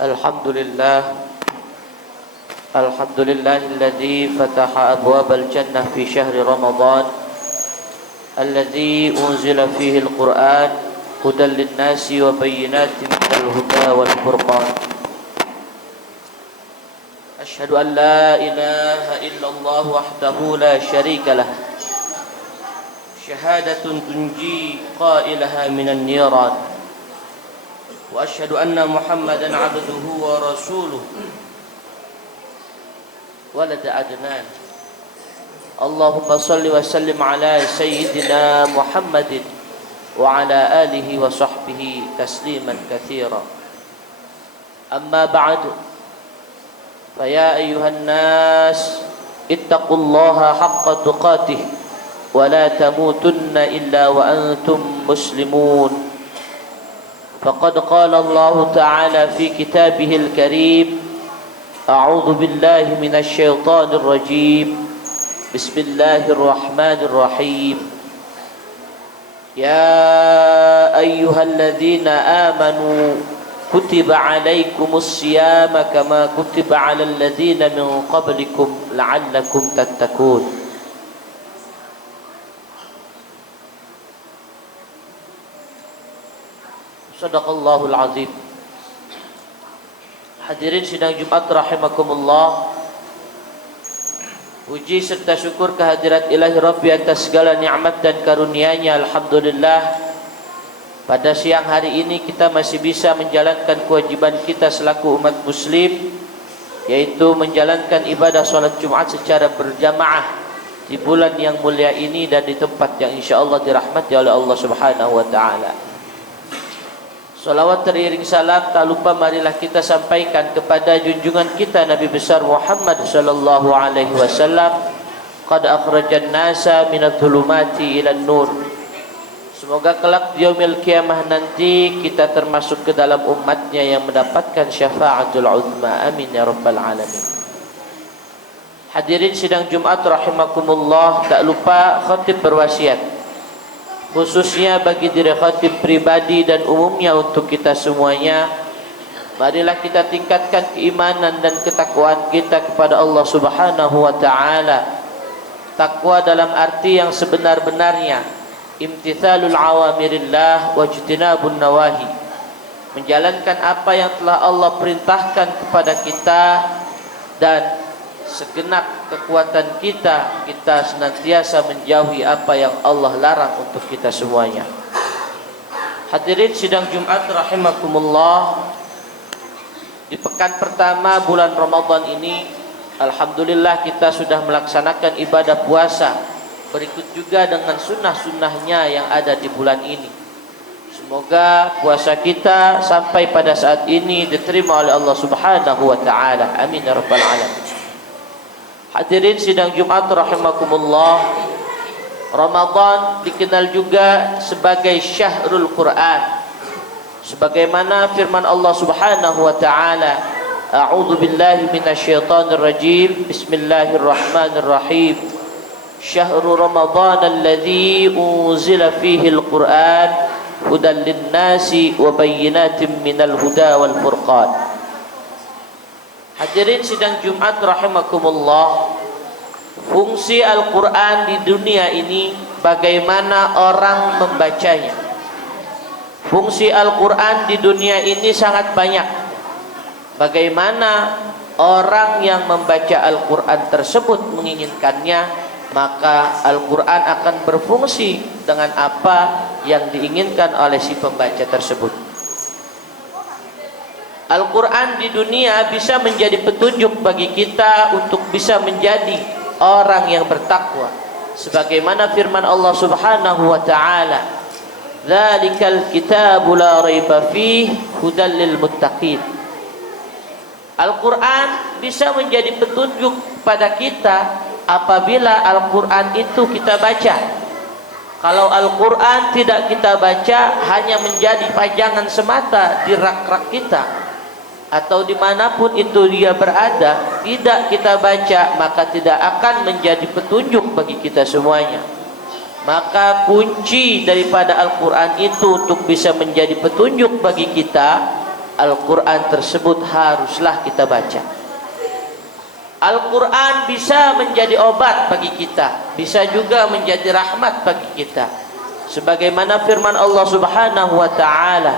Alhamdulillah Alhamdulillahilladzi fataha abwabal jannah fi syahri Ramadan alladzi unzila fihi al-Qur'an hudan lin-nasi wa bayyinatin minal huda wal furqan. Asyhadu an la ilaha illallah wahdahu la syarika lah syahadatun tunji qailaha minan niran. Wa asyhadu anna Muhammadan abduhu wa rasuluh walad adnan. Allahumma salli wa sallim ala sayyidina Muhammadin wa ala alihi wa sahbihi tasliman katsira. Amma ba'd, fa ya ayyuhan nas ittaqullaha haqqa tuqatih wa la tamutunna illa wa antum muslimun. فقد قال الله تعالى في كتابه الكريم أعوذ بالله من الشيطان الرجيم بسم الله الرحمن الرحيم يا أيها الذين آمنوا كتب عليكم الصيام كما كتب على الذين من قبلكم لعلكم تتقون. Sadaqallahul azim. Hadirin sidang Jumat rahimakumullah, puji serta syukur kehadirat Ilahi Rabbi atas segala nikmat dan karunia-Nya. Alhamdulillah, pada siang hari ini kita masih bisa menjalankan kewajiban kita selaku umat muslim, yaitu menjalankan ibadah salat Jumat secara berjamaah di bulan yang mulia ini dan di tempat yang insyaallah dirahmati oleh Allah Subhanahu wa taala. Salawat teriring salam tak lupa marilah kita sampaikan kepada junjungan kita Nabi besar Muhammad sallallahu alaihi wasallam. Qad akhrajan nasa minadh dhulumati ilan nur. Semoga kelak di yaumil qiyamah nanti kita termasuk ke dalam umatnya yang mendapatkan syafaatul uzma. Amin ya rabbal alamin. Hadirin sidang Jumat rahimakumullah, tak lupa khatib berwasiat khususnya bagi diri khatib pribadi dan umumnya untuk kita semuanya. Marilah kita tingkatkan keimanan dan ketakwaan kita kepada Allah Subhanahu wa taala. Takwa dalam arti yang sebenar-benarnya, imtithalul awamirillah wa ijtinabun nawahi, menjalankan apa yang telah Allah perintahkan kepada kita dan segenap kekuatan kita senantiasa menjauhi apa yang Allah larang untuk kita semuanya. Hadirin sidang Jumat rahimakumullah, di pekan pertama bulan Ramadan ini alhamdulillah kita sudah melaksanakan ibadah puasa, berikut juga dengan sunnah-sunnahnya yang ada di bulan ini. Semoga puasa kita sampai pada saat ini diterima oleh Allah Subhanahu wa taala. Amin ya rabbal alamin. Hadirin sidang Jumat rahimakumullah, Ramadan dikenal juga sebagai Syahrul Quran, sebagaimana firman Allah Subhanahu wa taala, A'udzu billahi minasyaitonir rajim, Bismillahirrahmanirrahim. Syahrul Ramadan alladzi unzila fihi al-Quran hudan lin-nasi wa bayyinatin minal huda wal furqan. Hadirin sidang Jumat rahimakumullah, fungsi Al-Quran di dunia ini bagaimana orang membacanya. Fungsi Al-Quran di dunia ini sangat banyak. Bagaimana orang yang membaca Al-Quran tersebut menginginkannya, maka Al-Quran akan berfungsi dengan apa yang diinginkan oleh si pembaca tersebut. Al-Quran di dunia bisa menjadi petunjuk bagi kita untuk bisa menjadi orang yang bertakwa, sebagaimana firman Allah Subhanahu wa taala, "Dzalikal kitabu la raiba fihi hudal lil muttaqin." Al-Quran bisa menjadi petunjuk pada kita apabila Al-Quran itu kita baca. Kalau Al-Quran tidak kita baca, hanya menjadi pajangan semata di rak-rak kita, atau dimanapun itu dia berada, tidak kita baca, maka tidak akan menjadi petunjuk bagi kita semuanya. Maka kunci daripada Al-Quran itu untuk bisa menjadi petunjuk bagi kita Al-Quran tersebut haruslah kita baca. Al-Quran bisa menjadi obat bagi kita, bisa juga menjadi rahmat bagi kita. Sebagaimana firman Allah Subhanahu wa ta'ala,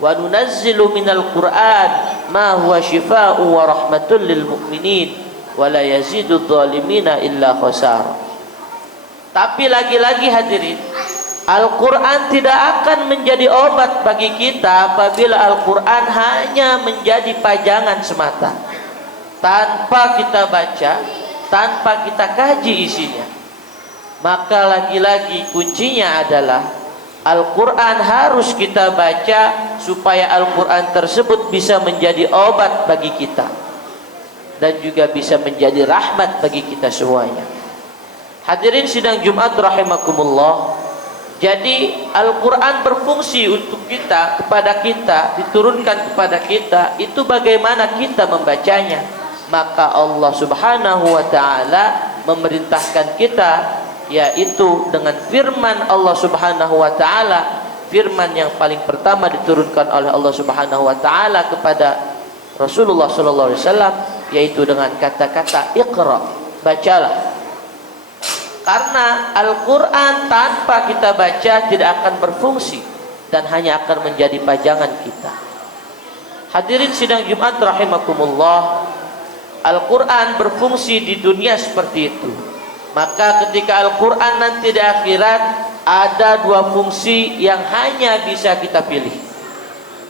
wa nunazzilu minal Qur'an ma huwa shifaa'u wa rahmatul lil mu'minin wa la yazidu dhalimina illa khasara. Tapi lagi-lagi hadirin, Al-Quran tidak akan menjadi obat bagi kita apabila Al-Quran hanya menjadi pajangan semata, tanpa kita baca, tanpa kita kaji isinya. Maka lagi-lagi kuncinya adalah Al-Quran harus kita baca supaya Al-Quran tersebut bisa menjadi obat bagi kita dan juga bisa menjadi rahmat bagi kita semuanya. Hadirin sidang Jumat rahimakumullah. Jadi Al-Quran berfungsi untuk kita, kepada kita, diturunkan kepada kita. Itu bagaimana kita membacanya. Maka Allah Subhanahu wa ta'ala memerintahkan kita, yaitu dengan firman Allah Subhanahu wa ta'ala, firman yang paling pertama diturunkan oleh Allah Subhanahu wa ta'ala kepada Rasulullah sallallahu alaihi wasallam, yaitu dengan kata-kata Iqra, bacalah. Karena Al-Quran tanpa kita baca tidak akan berfungsi dan hanya akan menjadi pajangan kita. Hadirin sidang Jumat rahimakumullah, Al-Quran berfungsi di dunia seperti itu. Maka ketika Al-Quran nanti di akhirat, ada dua fungsi yang hanya bisa kita pilih.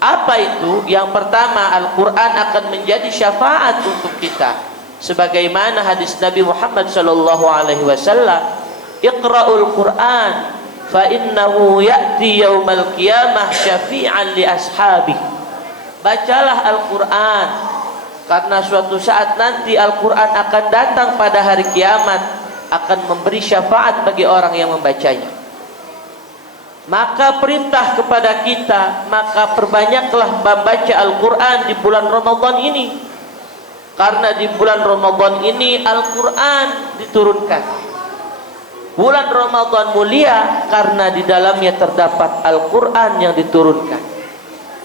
Apa itu? Yang pertama, Al-Quran akan menjadi syafaat untuk kita. Sebagaimana hadis Nabi Muhammad sallallahu alaihi wasallam, Iqra'ul Qur'an fa innahu ya'ti yaumal qiyamah syafi'an li ashabi. Bacalah Al-Quran, karena suatu saat nanti Al-Quran akan datang pada hari kiamat, akan memberi syafaat bagi orang yang membacanya. Maka perintah kepada kita, maka perbanyaklah membaca Al-Quran di bulan Ramadan ini. Karena di bulan Ramadan ini Al-Quran diturunkan. Bulan Ramadan mulia karena di dalamnya terdapat Al-Quran yang diturunkan.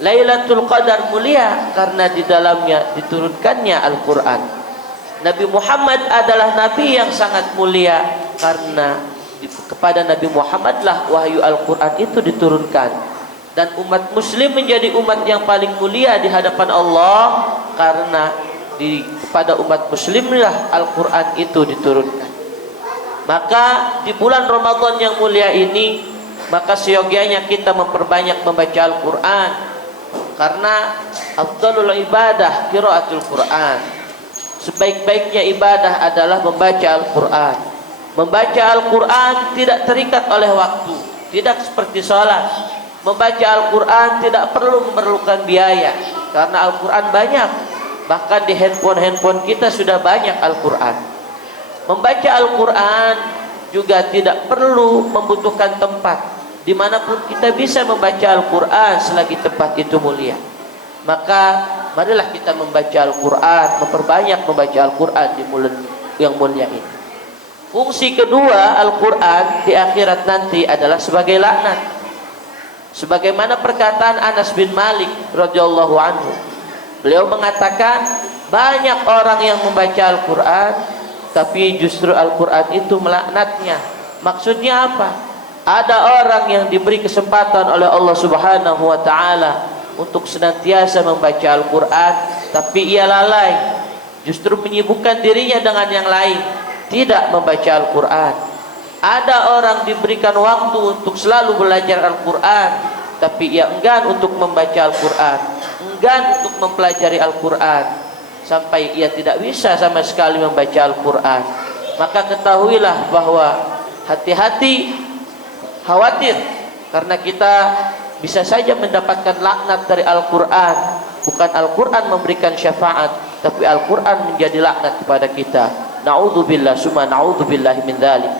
Lailatul Qadar mulia karena di dalamnya diturunkannya Al-Quran. Nabi Muhammad adalah Nabi yang sangat mulia karena kepada Nabi Muhammadlah wahyu Al-Quran itu diturunkan. Dan umat muslim menjadi umat yang paling mulia di hadapan Allah karena kepada umat muslimlah Al-Quran itu diturunkan. Maka di bulan Ramadan yang mulia ini, maka seyogianya kita memperbanyak membaca Al-Quran, karena afdalul ibadah qiraatul Quran. Sebaik-baiknya ibadah adalah membaca Al-Quran. Membaca Al-Quran tidak terikat oleh waktu, tidak seperti sholat. Membaca Al-Quran tidak perlu memerlukan biaya, karena Al-Quran banyak. Bahkan di handphone kita sudah banyak Al-Quran. Membaca Al-Quran juga tidak perlu membutuhkan tempat. Dimanapun kita bisa membaca Al-Quran selagi tempat itu mulia. Maka marilah kita membaca Al-Quran, memperbanyak membaca Al-Quran di bulan yang mulia ini. Fungsi kedua Al-Quran di akhirat nanti adalah sebagai laknat. Sebagaimana perkataan Anas bin Malik radhiyallahu anhu, beliau mengatakan, banyak orang yang membaca Al-Quran, tapi justru Al-Quran itu melaknatnya. Maksudnya apa? Ada orang yang diberi kesempatan oleh Allah Subhanahu wa ta'ala untuk senantiasa membaca Al-Quran, tapi ia lalai, justru menyibukkan dirinya dengan yang lain, tidak membaca Al-Quran. Ada orang diberikan waktu untuk selalu belajar Al-Quran, tapi ia enggan untuk membaca Al-Quran, enggan untuk mempelajari Al-Quran, sampai ia tidak bisa sama sekali membaca Al-Quran. Maka ketahuilah bahwa hati-hati, khawatir, karena kita bisa saja mendapatkan laknat dari Al-Quran. Bukan Al-Quran memberikan syafaat, tapi Al-Quran menjadi laknat kepada kita. Na'udzubillah summa na'udzubillah min dzalik.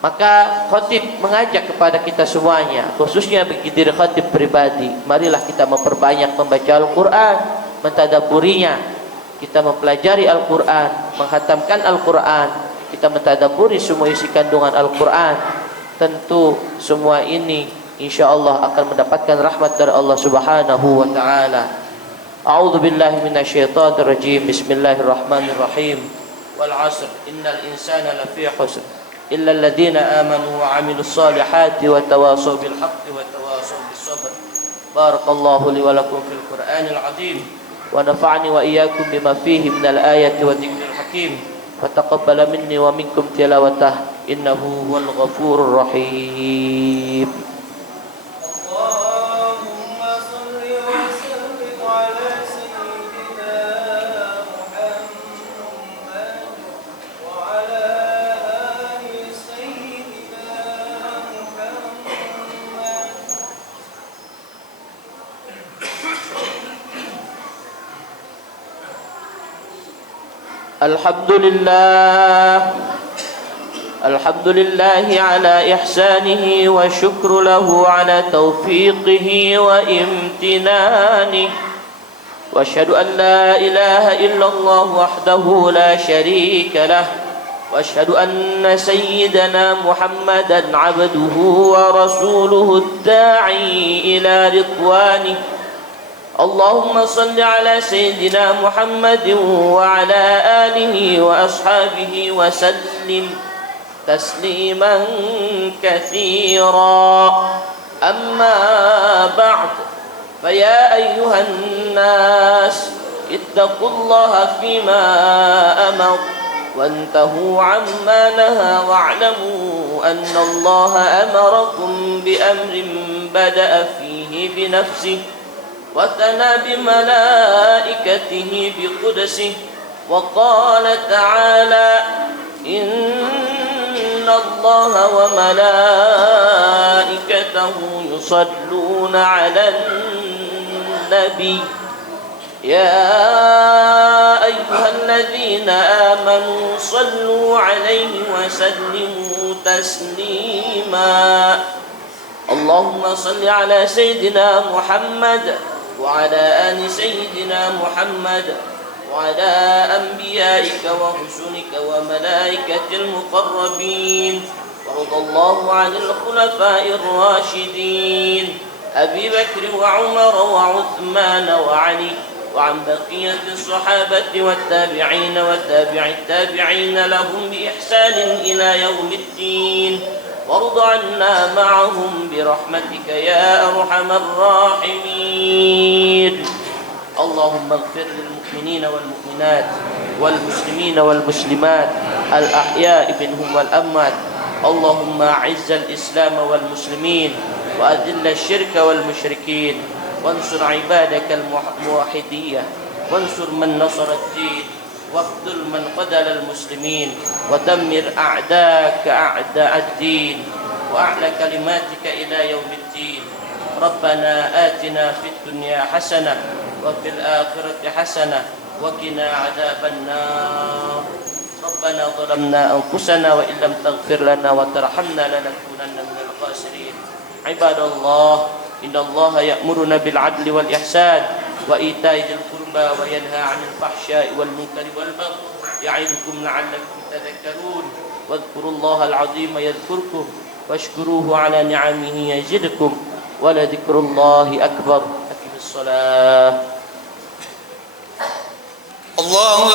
Maka khatib mengajak kepada kita semuanya, khususnya bagi diri khatib pribadi, marilah kita memperbanyak membaca Al-Quran, mentadabburinya. Kita mempelajari Al-Quran, menghatamkan Al-Quran, kita mentadabburi semua isi kandungan Al-Quran. Tentu semua ini insyaallah akan mendapatkan rahmat dari Allah Subhanahu wa taala. A'udzu billahi minasyaitonir rajim. Bismillahirrahmanirrahim. Wal 'asr innal insana lafi khusr illa alladziina aamanu wa 'amilus shaalihati wa tawaasaw bil haqqi wa tawaasaw bis sabr. Barakallahu li wa lakum fil Qur'anil 'azim wa nafa'ani wa iyyakum bima fihi minal ayati wa dzikril hakim. Fataqabbal minni wa minkum tilawatah innahu huwal ghafurur rahim. الحمد لله على إحسانه والشكر له على توفيقه وامتنانه وأشهد أن لا إله إلا الله وحده لا شريك له وأشهد أن سيدنا محمدا عبده ورسوله الداعي إلى رضوانه. اللهم صل على سيدنا محمد وعلى آله وأصحابه وسلم تسليما كثيرا. أما بعد فيا أيها الناس اتقوا الله فيما أمر وانتهوا عما نهى واعلموا أن الله أمركم بأمر بدأ فيه بنفسه وثنى بملائكته بقدسه وقال تعالى إن الله وملائكته يصلون على النبي يا أيها الذين آمنوا صلوا عليه وسلموا تسليما. اللهم صل على سيدنا محمد وعلى آل سيدنا محمد وعلى أنبيائك ورسلك وملائكة المقربين. ورضى الله عن الخلفاء الراشدين أبي بكر وعمر وعثمان وعلي وعن بقية الصحابة والتابعين وتابع التابعين لهم بإحسان إلى يوم الدين. وارض عنا معهم برحمتك يا أرحم الراحمين. اللهم اغفر للمؤمنين والمؤمنات والمسلمين والمسلمات الأحياء منهم والأموات. اللهم أعز الإسلام والمسلمين وأذل الشرك والمشركين وانصر عبادك الموحدين وانصر من نصر الدين واخذل من خذل المسلمين ودمر أعداءك أعداء الدين وأعلى كلماتك إلى يوم الدين. ربنا آتنا في الدنيا حسنة وفي الآخرة حسنة وقنا عذاب النار. ربنا ظلمنا أنفسنا وإن لم تغفر لنا وترحمنا لنكونن من الخاسرين. عباد الله إن الله يأمرنا بالعدل والإحسان وإيتاء ذي القربى وينهى عن الفحشاء والمنكر والبغي يعظكم لعلكم تذكرون. واذكروا الله العظيم يذكركم واشكروه على نعمه يزدكم ولذكر الله أكبر. أقم الصلاة. الله